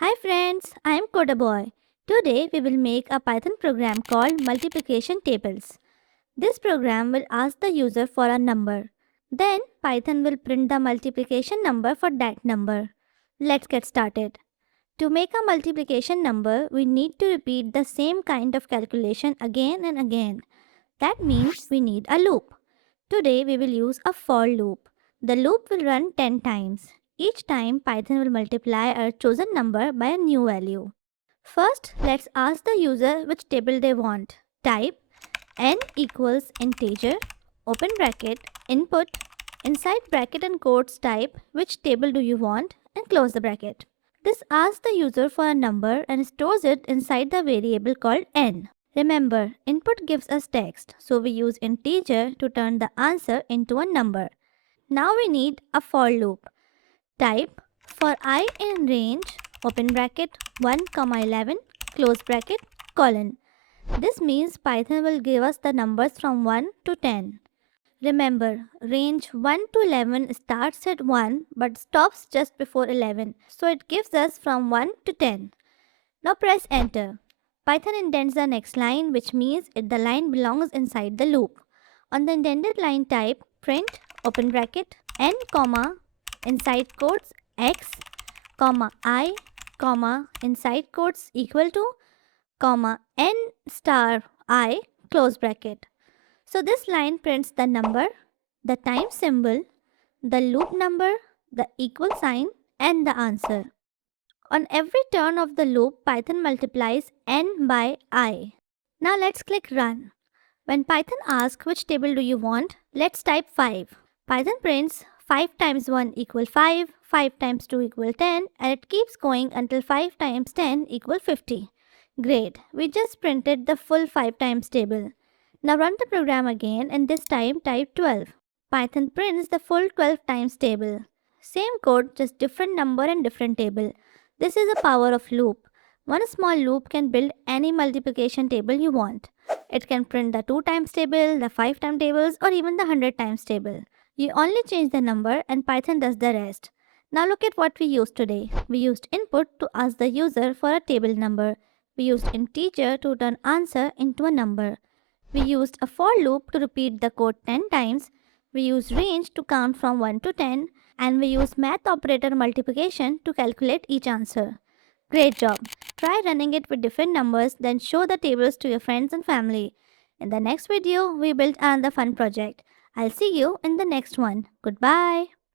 Hi friends, I am Coderboy. Today we will make a Python program called multiplication tables. This program will ask the user for a number. Then Python will print the multiplication number for that number. Let's get started. To make a multiplication number, we need to repeat the same kind of calculation again and again. That means we need a loop. Today we will use a for loop. The loop will run 10 times. Each time Python will multiply our chosen number by a new value. First, let's ask the user which table they want. Type n equals integer, open bracket, input, inside bracket and quotes type which table do you want and close the bracket. This asks the user for a number and stores it inside the variable called n. Remember, input gives us text, so we use integer to turn the answer into a number. Now we need a for loop. Type for I in range, open bracket 1, 11, close bracket, colon. This means Python will give us the numbers from 1 to 10. Remember, range 1 to 11 starts at 1 but stops just before 11, so it gives us from 1 to 10. Now press enter. Python indents the next line, which means the line belongs inside the loop. On the indented line type print open bracket n comma inside quotes x comma I comma inside quotes equal to comma n star I close bracket. So this line prints the number, the time symbol, the loop number, the equal sign and the answer. On every turn of the loop, Python multiplies n by I. Now let's click run. When Python asks which table do you want, let's type 5. Python prints 5 times 1 equal 5, 5 times 2 equal 10 and it keeps going until 5 times 10 equal 50. Great, we just printed the full 5 times table. Now run the program again and this time type 12. Python prints the full 12 times table. Same code, just different number and different table. This is the power of loop. One small loop can build any multiplication table you want. It can print the 2 times table, the 5 times tables or even the 100 times table. You only change the number and Python does the rest. Now look at what we used today. We used input to ask the user for a table number. We used integer to turn answer into a number. We used a for loop to repeat the code 10 times. We used range to count from 1 to 10 and we used math operator multiplication to calculate each answer. Great job! Try running it with different numbers, then show the tables to your friends and family. In the next video, we build another fun project. I'll see you in the next one. Goodbye.